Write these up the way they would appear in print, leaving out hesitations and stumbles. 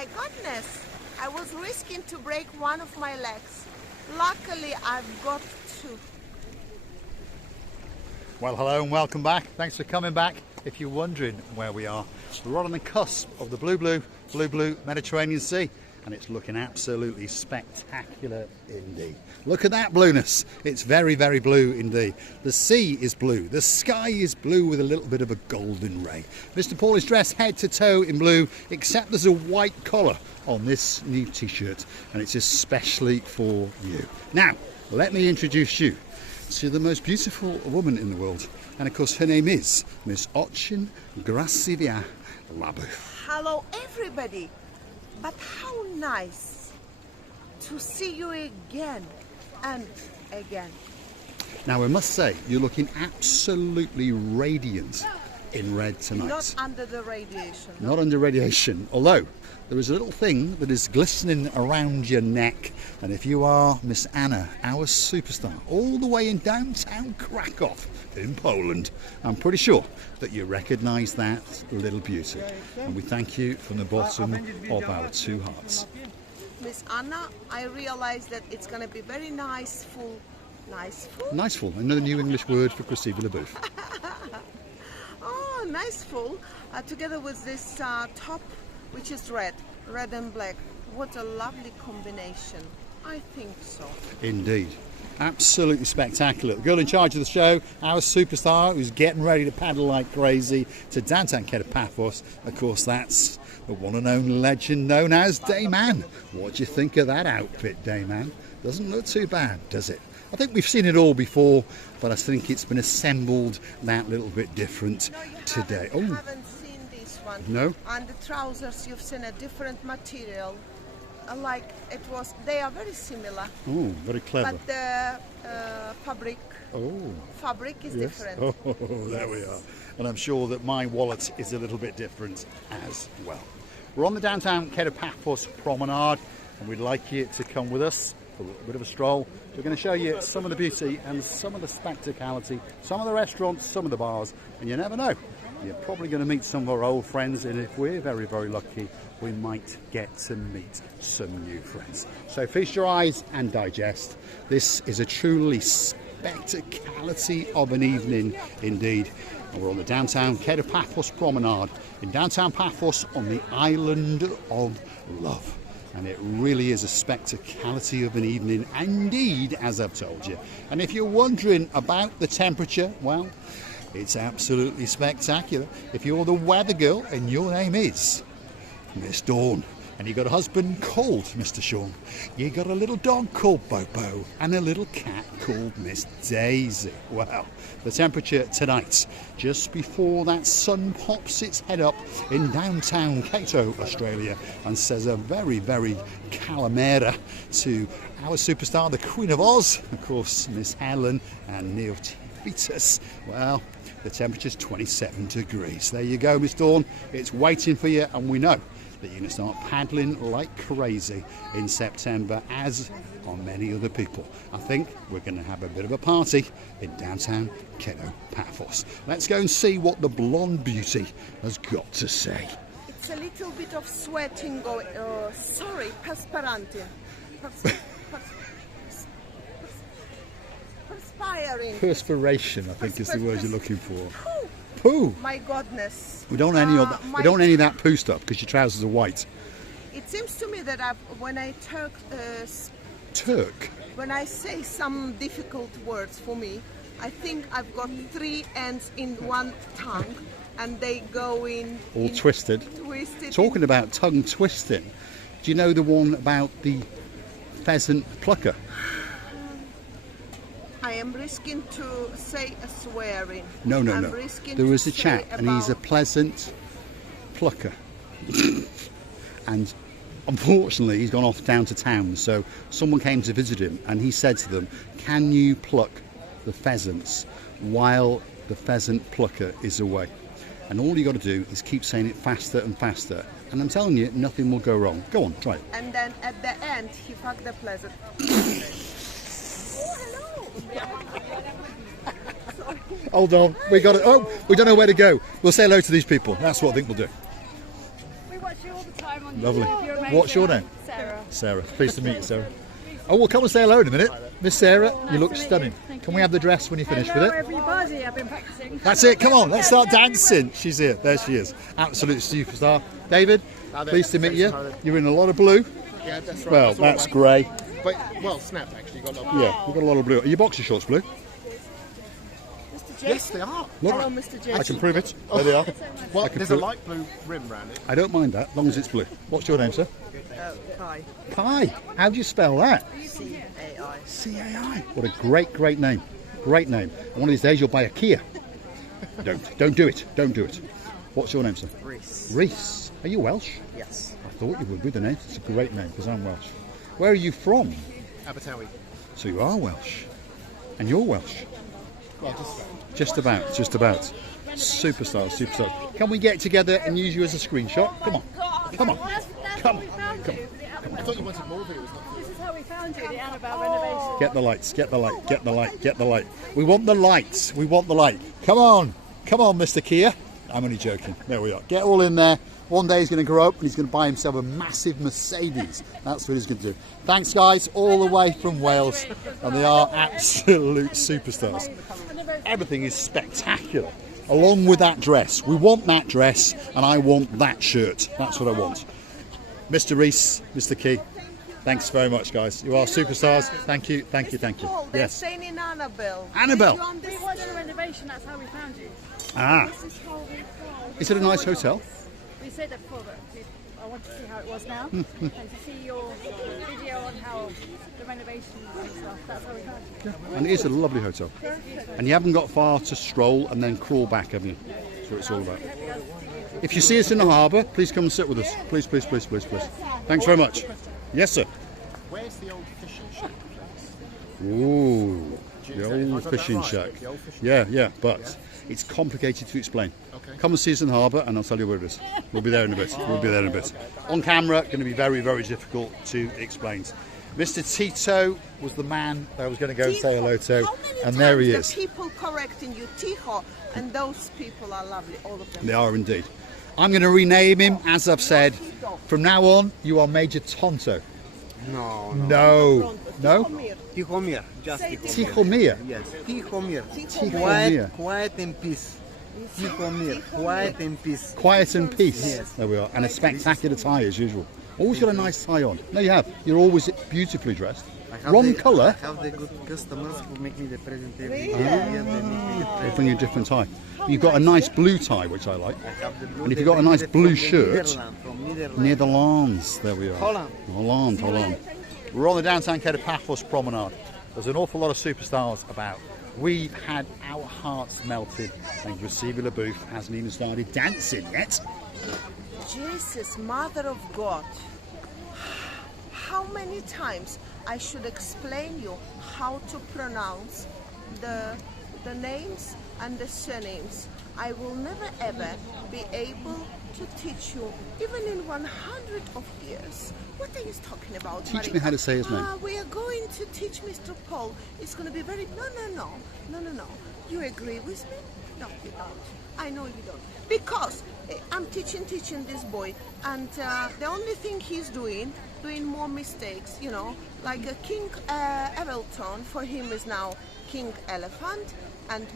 my goodness, I was risking to break one of my legs. Luckily, I've got two. Well, hello and welcome back. Thanks for coming back. If you're wondering where we are, we're right on the cusp of the blue Mediterranean Sea, and it's looking absolutely spectacular indeed. Look at that blueness. It's very, very blue indeed. The sea is blue. The sky is blue with a little bit of a golden ray. Mr. Paul is dressed head to toe in blue, except there's a white collar on this new t-shirt, and it's especially for you. Now, let me introduce you to the most beautiful woman in the world, and of course her name is Miss Ochin Gracivia Labouf. Hello everybody, but how nice to see you again and again. Now I must say, you're looking absolutely radiant in red tonight. Not under the radiation. Not under radiation, although there is a little thing that is glistening around your neck, and if you are Miss Anna, our superstar, all the way in downtown Krakow in Poland, I'm pretty sure that you recognise that little beauty, and we thank you from the bottom of our two hearts. Miss Anna, I realise that it's going to be very niceful. Niceful, another new English word for Gracivia Labouf. Oh, niceful, together with this top, which is red and black. What a lovely combination. I think so. Indeed. Absolutely spectacular. The girl in charge of the show, our superstar, who's getting ready to paddle like crazy to downtown Kato Paphos. Of course, that's the one and only legend known as Dame Anne. What do you think of that outfit, Dame Anne? Doesn't look too bad, does it? I think we've seen it all before, but I think it's been assembled that little bit different today. You haven't seen this one. No? And the trousers, you've seen a different material. They are very similar. Oh, very clever. But the fabric is different. Oh, there we are. And I'm sure that my wallet is a little bit different as well. We're on the downtown Kato Paphos Promenade, and we'd like you to come with us for a little bit of a stroll. We're going to show you some of the beauty and some of the spectacality, some of the restaurants, some of the bars, and you never know. You're probably going to meet some of our old friends, and if we're very, very lucky, we might get to meet some new friends. So feast your eyes and digest. This is a truly spectacality of an evening indeed. And we're on the downtown Kato Paphos Promenade in downtown Paphos on the island of love. And it really is a spectacality of an evening indeed, as I've told you. And if you're wondering about the temperature, well, it's absolutely spectacular. If you're the weather girl and your name is Miss Dawn, and you got a husband called Mr. Sean, you got a little dog called Bobo, and a little cat called Miss Daisy. Well, the temperature tonight, just before that sun pops its head up in downtown Kato, Australia, and says a very, very calamera to our superstar, the Queen of Oz, of course, Miss Helen and Neophytus. Well, the temperature's 27 degrees. There you go, Miss Dawn. It's waiting for you, and we know that you're going to start paddling like crazy in September, as are many other people. I think we're going to have a bit of a party in downtown Kato Paphos. Let's go and see what the blonde beauty has got to say. It's a little bit of sweating going. Perspiranting. Perspiring. Perspiration, I think, is the word you're looking for. Poo. My goodness. We don't want any of that. We don't want any of that poo stuff because your trousers are white. It seems to me that when I when I say some difficult words for me, I think I've got three ends in one tongue, and they go in all twisted. Talking about tongue twisting, do you know the one about the pheasant plucker? I am risking to say a swearing. No. There is a chap, and he's a pleasant plucker. And unfortunately, he's gone off down to town. So someone came to visit him, and he said to them, "Can you pluck the pheasants while the pheasant plucker is away?" And all you got to do is keep saying it faster and faster. And I'm telling you, nothing will go wrong. Go on, try it. And then at the end, he fucked the pleasant. Hold on, we got it. Oh, we don't know where to go. We'll say hello to these people. That's what I think we'll do. We watch you all the time on Lovely. YouTube. You're amazing. What's your name? Sarah. Sarah. Pleased to meet you, Sarah. Oh, we'll come and say hello in a minute. Miss Sarah, you look stunning. Can we have the dress when you finish with Hello, it? everybody. I've been practicing. That's it. Come on, let's start dancing. She's here. There she is. Absolute superstar. David, pleased to meet you. You're in a lot of blue. Yeah, that's right. Well, that's grey. But, well, snap actually. Got a lot of Yeah, we've got a lot of blue. Are your boxer shorts blue? Mr. Yes, they are. Look, Hello, Mr. I Jason. can prove it. There they are. Well, I can there's a prove it. light blue rim around it. I don't mind that, as long as it's blue. What's your name, sir? Hi. Kai. How do you spell that? C-A-I. C-A-I. What a great, great name. Great name. And one of these days you'll buy a Kia. Don't do it. Don't do it. What's your name, sir? Reese. Reese. Are you Welsh? Yes. I thought you would with the name. It's a great name because I'm Welsh. Where are you from? Abertawi. So you are Welsh. And you're Welsh. Well, just about. Just about, just about. Superstars, superstars. Can we get together and use you as a screenshot? Come on. Come on. Come on. Come on. I thought you wanted more videos. This is how we found you, the Annabelle renovation. Get the lights, get the light, get the light, get the light. We want the lights, we want the light. Come on, Mr. Kia. I'm only joking. There we are. Get all in there. One day he's going to grow up and he's going to buy himself a massive Mercedes. That's what he's going to do. Thanks, guys, all the way from Wales. And they are absolute superstars. Everything is spectacular. Along with that dress. We want that dress and I want that shirt. That's what I want. Mr. Reese, Mr. Key, thanks very much, guys. You are superstars. Thank you, thank you, thank you. Paul, they're Yes. staying in Annabelle. Annabelle. Did you We understand? watched the renovation, that's how we found you. Ah, This is how we found. is it a nice hotel? We said that before, but I want to see how it was now. And to see your video on how the renovations and stuff. That's how we found you. And it is a lovely hotel. And you haven't got far to stroll and then crawl back, have you? That's what it's all about. If you see us in the harbour, please come and sit with us. Please, please, please, please, please. Thanks very much. Yes, sir. Where's the old fishing shack place? Ooh, I the got old that fishing right, shack. the old fishing Yeah, but it's complicated to explain. Okay. Come and see us in the harbour and I'll tell you where it is. We'll be there in a bit. We'll be there in a bit. On camera, going to be very, very difficult to explain. Mr. Tito was the man that I was going to go and say hello to, How many and there he times is. the people correcting you, Tijo, and those people are lovely, all of them. They are indeed. I'm going to rename him, as I've said. From now on, you are Major Tonto. No, No. No? Tihomir. Tihomir, just Say Tihomir. Tichomir. Yes, Tihomir. Tihomir. Quiet and peace. Tihomir, quiet and peace. Quiet and peace. Yes. There we are. And a spectacular tie as usual. Always got a nice tie on. No, you have. You're always beautifully dressed. Wrong colour. I have the good customers who make me the present every Really? year. They make me the They bring you a different tie. You've got a nice blue tie, which I like. I have the blue. And if they you've got a bring me nice the blue from shirt, From Netherlands. Netherlands. There we are. Holland. Holland. We're on the downtown Kato Paphos Promenade. There's an awful lot of superstars about. We've had our hearts melted. And Receiving LaBouffe hasn't even started dancing yet. Jesus, Mother of God. How many times I should explain you how to pronounce the names and the surnames? I will never ever be able to teach you, even in 100 of years. What are you talking about? Teach Marika? me how to say his name. We are going to teach Mr. Paul. It's going to be very... No. You agree with me? No, you don't. I know you don't. Because I'm teaching this boy, and the only thing he's doing more mistakes, you know, like a King Evelton, for him is now King Elephant, and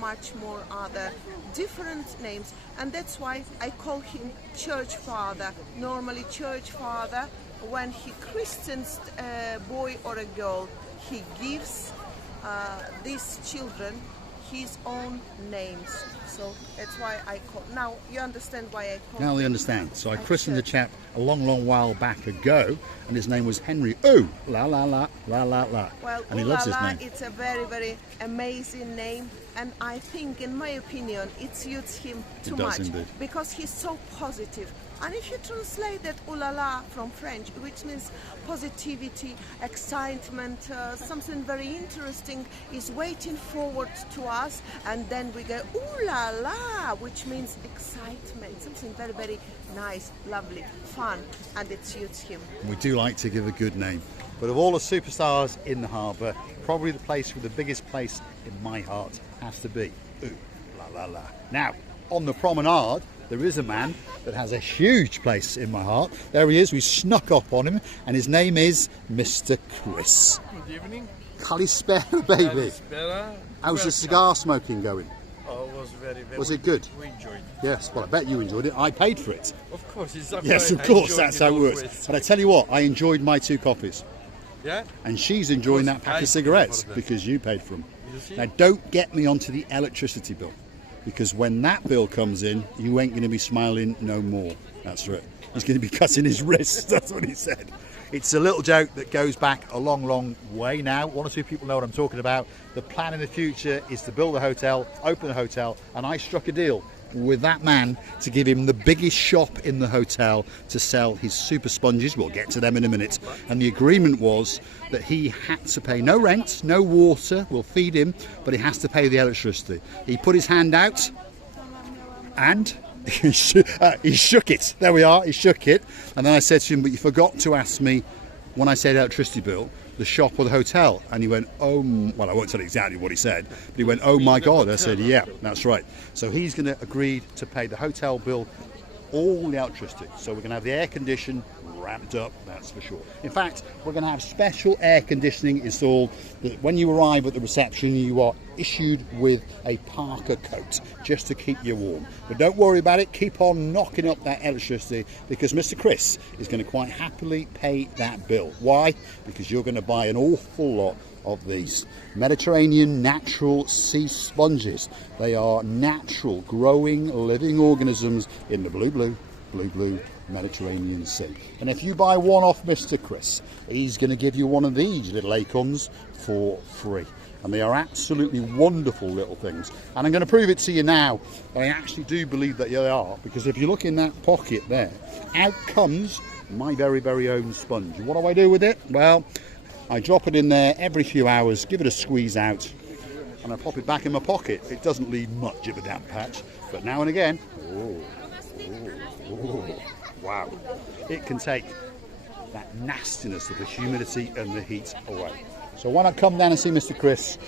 much more other different names, and that's why I call him Church Father. Normally Church Father, when he christens a boy or a girl, he gives these children his own names. So that's why I call. Now you understand why I call. Now him they understand. So I christened the Church. chap a long, long while back ago, and his name was Henry. Ooh, la la la, la la la. Well, And he loves his Ulala, name. it's a very, very amazing name, and I think, in my opinion, it suits him too does much indeed. because he's so positive. And if you translate that ulala from French, which means positivity, excitement, something very interesting is waiting forward to us, and then we go ooh la la, which means excitement, something very, very nice, lovely, fun, and it suits him. We do like to give a good name. But of all the superstars in the harbour, probably the place with the biggest place in my heart has to be ooh la la la. Now, on the promenade, there is a man that has a huge place in my heart. There he is. We snuck up on him, and his name is Mr. Chris. Good evening. Kalispera, baby. Kalispera. How's the cigar smoking going? Oh, it was very, very. Was it good? We enjoyed it. Yes, well, I bet you enjoyed it. I paid for it. Of course, it's Yes, of course, that's how it works. But I tell you what, I enjoyed my 2 coffees. Yeah. And she's enjoying that pack of cigarettes because you paid for them. Now, don't get me onto the electricity bill, because when that bill comes in, you ain't going to be smiling no more. That's right. He's going to be cutting his wrists. That's what he said. It's a little joke that goes back a long, long way now. 1 or 2 people know what I'm talking about. The plan in the future is to build a hotel, open a hotel, and I struck a deal with that man to give him the biggest shop in the hotel to sell his super sponges. We'll get to them in a minute. And the agreement was that he had to pay no rent, no water, we'll feed him, but he has to pay the electricity. He put his hand out and he shook it. There we are, he shook it. And then I said to him, but you forgot to ask me when I said electricity bill, the shop or the hotel? And he went, oh, well, I won't tell you exactly what he said, but he went, oh my God. I said, yeah, that's right. So he's going to agree to pay the hotel bill, all the electricity. So we're going to have the air condition ramped up, that's for sure. In fact, we're going to have special air conditioning installed that when you arrive at the reception, you are issued with a parka coat just to keep you warm. But don't worry about it, keep on knocking up that electricity, because Mr. Chris is going to quite happily pay that bill. Why? Because you're going to buy an awful lot of these Mediterranean natural sea sponges. They are natural, growing, living organisms in the blue Mediterranean Sea. And if you buy one off Mr. Chris, he's going to give you one of these little acorns for free. And they are absolutely wonderful little things. And I'm going to prove it to you now. I actually do believe that they are, because if you look in that pocket there, out comes my very, very own sponge. What do I do with it? Well, I drop it in there every few hours, give it a squeeze out, and I pop it back in my pocket. It doesn't leave much of a damp patch, but now and again, wow, it can take that nastiness of the humidity and the heat away. So why not come down and see Mr. Chris,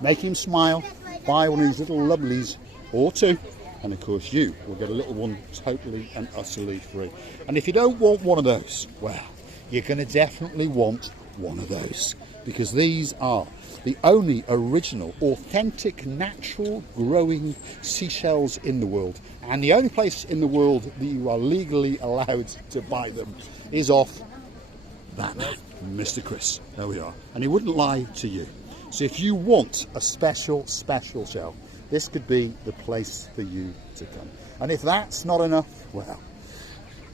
make him smile, buy one of these little lovelies or 2, and of course you will get a little one totally and utterly free. And if you don't want one of those, well, you're going to definitely want one of those, because these are the only original, authentic, natural growing seashells in the world. And the only place in the world that you are legally allowed to buy them is off that man, Mr. Chris. There we are. And he wouldn't lie to you. So if you want a special shell, this could be the place for you to come. And if that's not enough, well,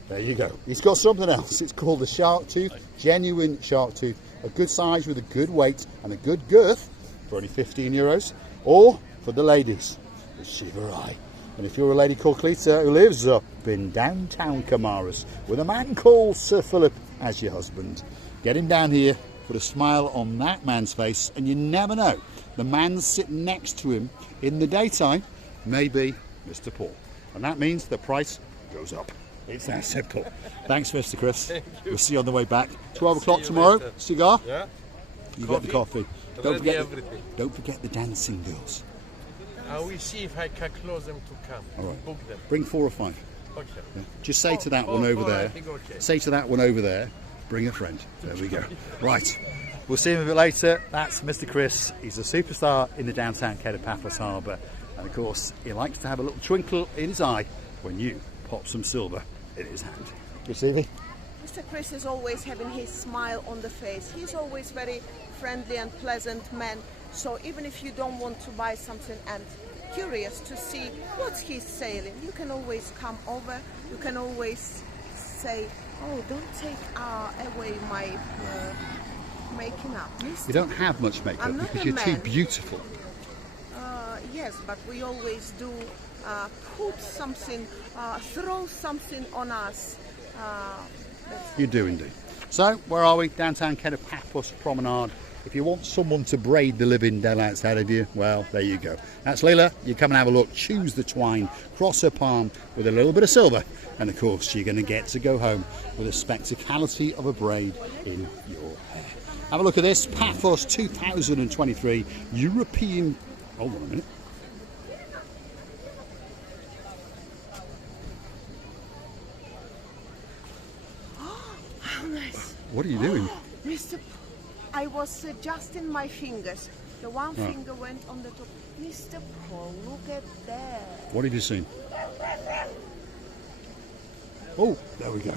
there you go. He's got something else. It's called the shark tooth, genuine shark tooth, a good size with a good weight and a good girth for only €15. Or for the ladies, the Shiva Eye. And if you're a lady called Cleta who lives up in downtown Camaras with a man called Sir Philip as your husband, get him down here, put a smile on that man's face, and you never know, the man sitting next to him in the daytime may be Mr. Paul. And that means the price goes up. It's that simple. Thanks, Mr. Chris. We'll see you on the way back. 12 o'clock tomorrow. Later. Cigar? Yeah. You got the coffee. Everything. Don't forget the dancing girls. I will see if I can close them to come. All right. Book them. Bring 4 or 5. Okay. Yeah. Just say to that one over I there. think okay. Say to that one over there, bring a friend. There we go. Right. We'll see him a bit later. That's Mr. Chris. He's a superstar in the downtown Kato Paphos Harbour. And of course, he likes to have a little twinkle in his eye when you pop some silver in his hand. You see me? Mr. Chris is always having his smile on the face. He's always very friendly and pleasant man. So even if you don't want to buy something and curious to see what he's selling, you can always come over. You can always say, oh, don't take away my making up. You don't have much makeup because you're too beautiful. Yes, but we always do put something, throw something on us. You do indeed. So, where are we? Downtown Kato Paphos Promenade. If you want someone to braid the living daylights out of you, well, there you go. That's Leila. You come and have a look, choose the twine, cross her palm with a little bit of silver, and of course you're going to get to go home with a spectacality of a braid in your hair. Have a look at this, Paphos 2023 European... Hold on a minute. What are you doing? Mr. I was adjusting my fingers. The one finger went on the top. Mr. Paul, look at that. What have you seen? Oh, there we go.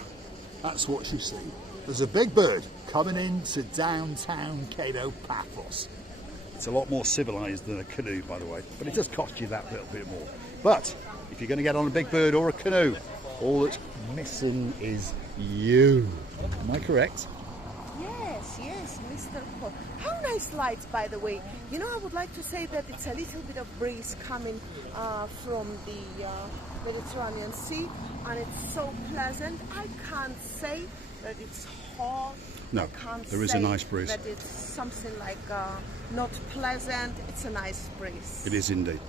That's what you've seen. There's a big bird coming into downtown Kato, Paphos. It's a lot more civilized than a canoe, by the way, but it does cost you that little bit more. But if you're going to get on a big bird or a canoe, all that's missing is you. Am I correct? Yes, Mr. Paul. How nice lights, by the way. You know, I would like to say that it's a little bit of breeze coming from the Mediterranean Sea, and it's so pleasant. I can't say that it's hot. No, I can't there is a say nice breeze. that it's something like not pleasant. It's a nice breeze. It is indeed.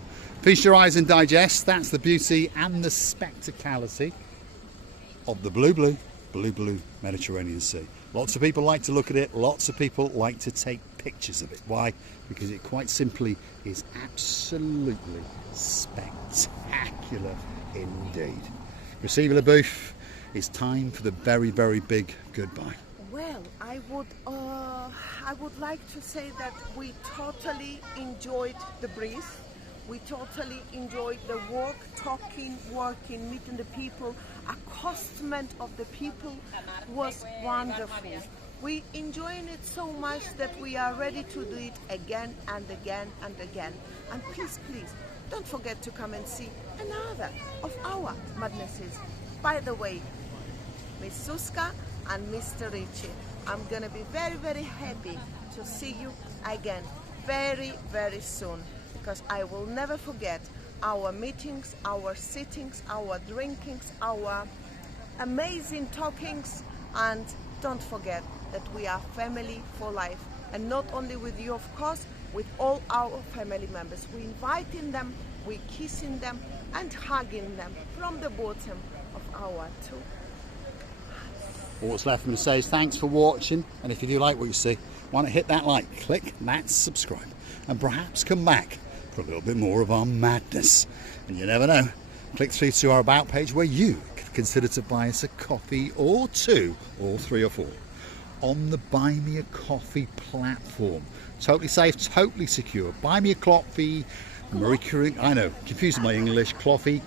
Feast your eyes and digest. That's the beauty and the spectacality of the blue Mediterranean Sea. Lots of people like to look at it. Lots of people like to take pictures of it. Why? Because it quite simply is absolutely spectacular indeed. Receiver Le Bouffe, it's time for the very, very big goodbye. Well, I would like to say that we totally enjoyed the breeze. We totally enjoyed the work, talking, working, meeting the people. Accostement of the people was wonderful. We enjoying it so much that we are ready to do it again and again and again. And please, don't forget to come and see another of our madnesses. By the way, Miss Suska and Mr. Richie, I'm gonna be very, very happy to see you again very, very soon, because I will never forget our meetings, our sittings, our drinkings, our amazing talkings, and don't forget that we are family for life, and not only with you, of course, with all our family members. We inviting them, we kissing them and hugging them from the bottom of our two. All that's left for me to say is thanks for watching, and if you do like what you see, why not hit that like, click that subscribe, and perhaps come back for a little bit more of our madness. And you never know, click through to our About page where you could consider to buy us a coffee or two, or three or four, on the Buy Me a Coffee platform. Totally safe, totally secure. Buy Me a Coffee, Marie Curie, I know, confusing my English, coffee,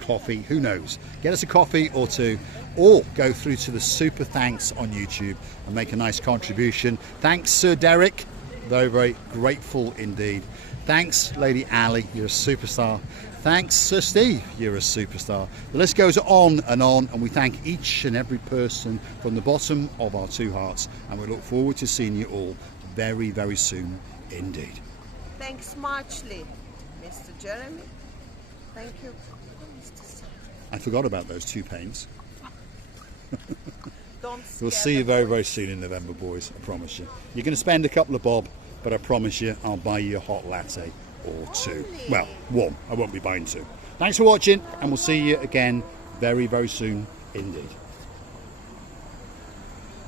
who knows. Get us a coffee or two, or go through to the super thanks on YouTube and make a nice contribution. Thanks, Sir Derek, very, very grateful indeed. Thanks, Lady Ali, you're a superstar. Thanks, Sir Steve, you're a superstar. The list goes on, and we thank each and every person from the bottom of our two hearts, and we look forward to seeing you all very, very soon indeed. Thanks muchly, Mr. Jeremy. Thank you, Mr. Sam. I forgot about those 2 paints. Don't We'll scare see you the very, boys. very soon in November, boys, I promise you. You're going to spend a couple of bob, but I promise you I'll buy you a hot latte or two. Well, one. I won't be buying two. Thanks for watching, and we'll see you again very, very soon indeed.